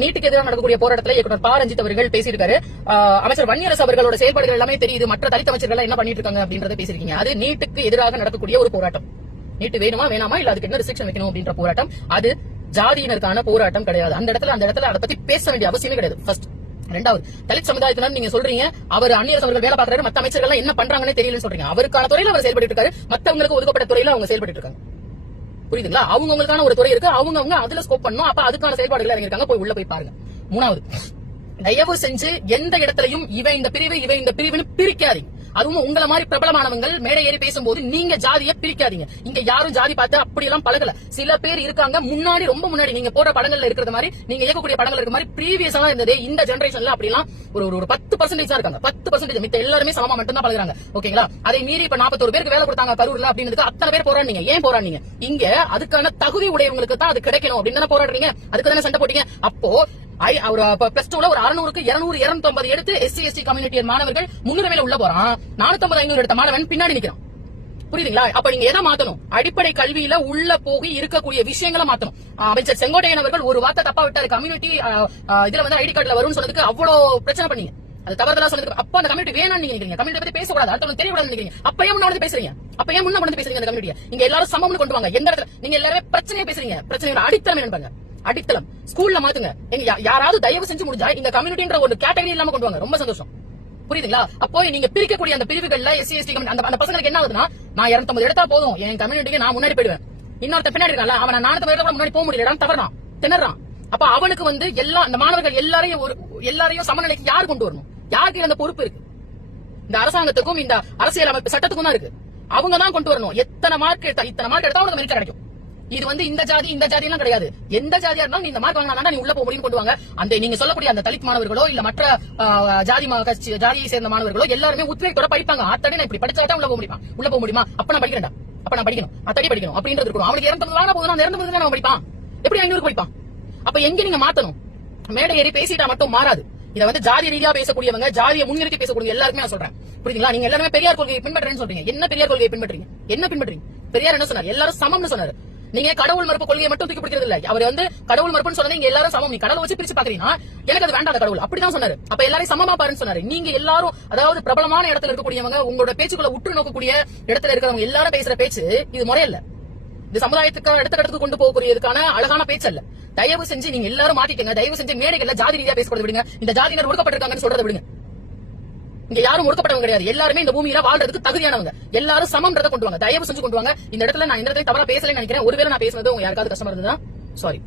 நீட்டுக்கு எதிராக நடக்கக்கூடிய போராட்டத்தில் இயக்குனர் ப. ரஞ்சித் அவர்கள் பேசியிருக்காரு. அமைச்சர் வன்னியரசு அவர்களோட செயல்பாடுகள் எல்லாமே தெரியுது, மற்ற தலித் அமைச்சர்கள் என்ன பண்ணிட்டு இருக்காங்க அப்படின்றத பேசிருக்கீங்க. அது நீட்டுக்கு எதிராக நடக்கக்கூடிய ஒரு போராட்டம். நீட்டு வேணுமா வேணாமா, இல்ல அதுக்கு என்ன ரெஸ்ட்ரிக்ஷன் வைக்கணும் அப்படின்ற போராட்டம். அது ஜாதியினருக்கான போராட்டம் கிடையாது. அந்த இடத்துல அதை பத்தி பேச வேண்டிய அவசியமே கிடையாது. ஃபர்ஸ்ட். ரெண்டாவது, தலித் சமுதாயத்தினர் நீங்க சொல்றீங்க அவர் அந்நியரசு அவர்கள் வேலை பார்க்கறாரு, மத்த அமைச்சர்கள் என்ன பண்றாங்கன்னு தெரியலன்னு சொல்றீங்க. அவருக்கான துறையில அவர் செயல்பட்டு இருக்காரு, மத்தவங்களுக்கு ஒதுக்கப்பட்ட துறையில அவங்க செயல்பட்டு இருக்காங்க. புரியுதுங்களா? அவங்களுக்கான ஒரு துறை இருக்கு, அவங்க அதுல ஸ்கோப் பண்ணணும். அப்ப அதுக்கான செயல்பாடுகள் இருக்காங்க, போய் உள்ள போய் பாருங்க. மூணாவது, தயவு செஞ்சு எந்த இடத்துலயும் இவன் இந்த பிரிவு இவன் இந்த பிரிவுன்னு பிரிக்காதீங்க. அதுவும் உங்களை மாதிரி பிரபலமானவங்க மேடை ஏறி பேசும்போது நீங்க ஜாதியை பிரிக்காதீங்க. இங்க யாரும் ஜாதி பார்த்து அப்படி எல்லாம் பழகல. சில பேர் இருக்காங்க முன்னாடி, ரொம்ப முன்னாடி நீங்க போற படங்கள்ல இருக்கிற மாதிரி, நீங்க இயக்கக்கூடிய படங்கள் இருக்கிற மாதிரி ப்ரீவியஸா இருந்தது. இந்த ஜெனரேஷன்ல அப்படி எல்லாம் ஒரு 10% தான் இருக்காங்க. 10% மித்த எல்லாருமே சமமா மட்டும் தான் பழகுறாங்க. ஓகேங்களா? அதை மீறி இப்ப 41 பேருக்கு வேலை கொடுத்தாங்க கரூர்ல அப்படின்னு அத்தனை பேர் போராடுறீங்க. ஏன் போராடுறீங்க? இங்க அதுக்கான தகுதி உடையவங்களுக்கு தான் அது கிடைக்கணும் அப்படின்னு போராடுறீங்க. அதுக்கு தானே சண்டை போட்டீங்க. அப்போ பிளஸ் 2ல ஒரு 600க்கு 200 250 எடுத்து SC/ST கம்யூனிட்டி மாணவர்கள் முன்னுரிமையில உள்ள போறான். 450 500 எடுத்த மாணவன் பின்னாடி நிக்கிறான். புரியுதுங்களா? அப்ப நீங்க எதை மாத்தணும்? அடிப்படை கல்வியில உள்ள போய் இருக்கக்கூடிய விஷயங்களை மாத்தணும். அமைச்சர் செங்கோட்டையன் அவர்கள் ஒரு வார்த்தை தப்பா விட்டாரு. கம்யூனிட்டி இதுல வந்து ஐடி கார்டுல வரும்னு சொன்னதுக்கு அவ்வளவு பிரச்சனை பண்ணீங்க. அது தவறுதலா சொன்னதுக்கு அப்ப அந்த கம்யூனிட்டி வேணாம்னு நீங்க நினைக்கிறீங்க. கம்யூனிட்டி பத்தி பேசக்கூடாது, அடுத்தவங்க தெரியக்கூடாது நினைக்கிறீங்க. அப்ப ஏன் முன்னாடி பேசுறீங்க? அப்ப ஏன் முன்னாடி பேசுறீங்க? அந்த கம்யூனிட்டியை இங்க எல்லாரும் சமம்னு கொண்டு வாங்க. எந்த இடத்துல நீங்க எல்லாருமே பிரச்சனையை பேசுறீங்க? பிரச்சனையோட அடித்தளம் என்னன்னு அடித்தளம் ஸ்கூல்ல மாத்துங்க. யாராவது தயவு செஞ்சு முடிஞ்சா இந்த கம்யூனிட்டின்ற ஒரு கேட்டகரி இல்லாம கொண்டு வாங்க. ரொம்ப சந்தோஷம். புரியுதுங்களா? அப்போ நீங்க பிரிக்கக்கூடிய அந்த பிரிவுகள்ல SC/ST அந்த பசங்களுக்கு என்ன ஆகுதுன்னா, நான் 250 எடுத்தா போதும், என் கம்யூனிட்டிக்கு நான் முன்னாடி போயிடுவேன். இன்னொருத்த பின்னாடி இருக்கான்ல, அவன் 450 எடுத்தா முன்னாடி போக முடியல, தவறான், திணறான். அப்ப அவனுக்கு வந்து அந்த மாணவர்கள் எல்லாரையும் சமநிலைக்கு யார் கொண்டு வரணும்? யாருக்கு அந்த பொறுப்பு இருக்கு? இந்த அரசாங்கத்துக்கும் இந்த அரசியல் அமைப்பு சட்டத்துக்கும் தான் இருக்கு. அவங்க தான் கொண்டு வரணும். இத்தனை மார்க் எடுத்தா உனக்கு மெரிட் கிடைக்கும். இது வந்து இந்த ஜாதி எல்லாம் கிடையாது. எந்த ஜாதியா இருந்தாலும் இந்த மார்க் வாங்கினா நீ உள்ள போக முடியும் கொண்டு வாங்க. அந்த நீங்க சொல்லக்கூடிய அந்த தலித் மாணவர்களோ இல்ல மற்ற ஜாதியை சேர்ந்த மாணவர்களோ எல்லாருமே உத்வேகத்தோட படிப்பாங்க. அத்தடி நான் இப்படி படிச்சாதான் உள்ள போக முடியுமா? அப்ப நான் படிக்கிறேன்டா, அப்ப நான் படிக்கணும், அத்தடி படிக்கணும் அப்படின்றது இருக்கணும். அவனுக்கு 250 வாங்க போதும், அந்த 250 அவன் படிப்பான். எப்படி 500 படிப்பான்? அப்ப எங்க நீங்க மாத்தணும்? மேடை ஏறி பேசிட்டா மட்டும் மாறாது. இதை வந்து ஜாதி ரீதியா பேசக்கூடியவங்க, ஜாதியை முன்னிறுத்தி பேசக்கூடிய எல்லாருக்குமே நான் சொல்றேன். புரியுதுங்களா? நீங்க எல்லாருமே பெரியார் கொள்கையை பின்பற்றேன்னு சொல்றீங்க. என்ன பெரியார் கொள்கையை பின்பற்றீங்க? என்ன பின்பற்றீங்க? பெரியார் என்ன சொன்னார்? எல்லாரும் சமம்னு சொன்னாரு. நீங்க கடவுள் மறுப்பு கொள்கையை மட்டும் தூக்கி பிடிக்கிறது இல்ல. அவர் வந்து கடவுள் மறுப்புன்னு சொன்னது இங்க எல்லாரும் சமம், நீ கடவுளை வச்சு பிரிச்சு பாக்குறீங்கன்னா எனக்கு அது வேண்டாம் கடவுள் அப்படிதான் சொன்னாரு. அப்ப எல்லாரும் சமமா பாருன்னு சொன்னாரு. நீங்க எல்லாரும், அதாவது பிரபலமான இடத்துல இருக்கக்கூடியவங்க, உங்களோட பேச்சுக்குள்ள உற்று நோக்கக்கூடிய இடத்துல இருக்கிறவங்க எல்லாரும் பேசுற பேச்சு இது முறையல்ல. இது சமுதாயத்துக்கு அடுத்த இடத்துக்கு கொண்டு போகக்கூடியதுக்கான அழகான பேச்சு அல்ல. தயவு செஞ்சு நீங்க எல்லாரும் மாத்திக்கங்க. தயவு செஞ்சு மேடைகள்ல ஜாதி ரீதியா பேசப்படுறது விடுங்க. இந்த ஜாதியினர் ஒடுக்கப்பட்டிருக்காங்கன்னு சொல்றதை விடுங்க. இங்க யாரும் ஒடுக்கப்பட்டவங்க கிடையாது. எல்லாருமே இந்த பூமியில வாழ்றதுக்கு தகுதியானவங்க. எல்லாரும் சமம்ன்றதை கொண்டு வாங்க. தயவு செஞ்சு கொண்டு வாங்க. இந்த இடத்துல நான் எந்த தவறா பேசலன்னு நினைக்கிறேன். ஒருவேளை நான் பேசுனது உங்க யாருக்காவது கஷ்டமா இருந்ததுன்னா சாரி.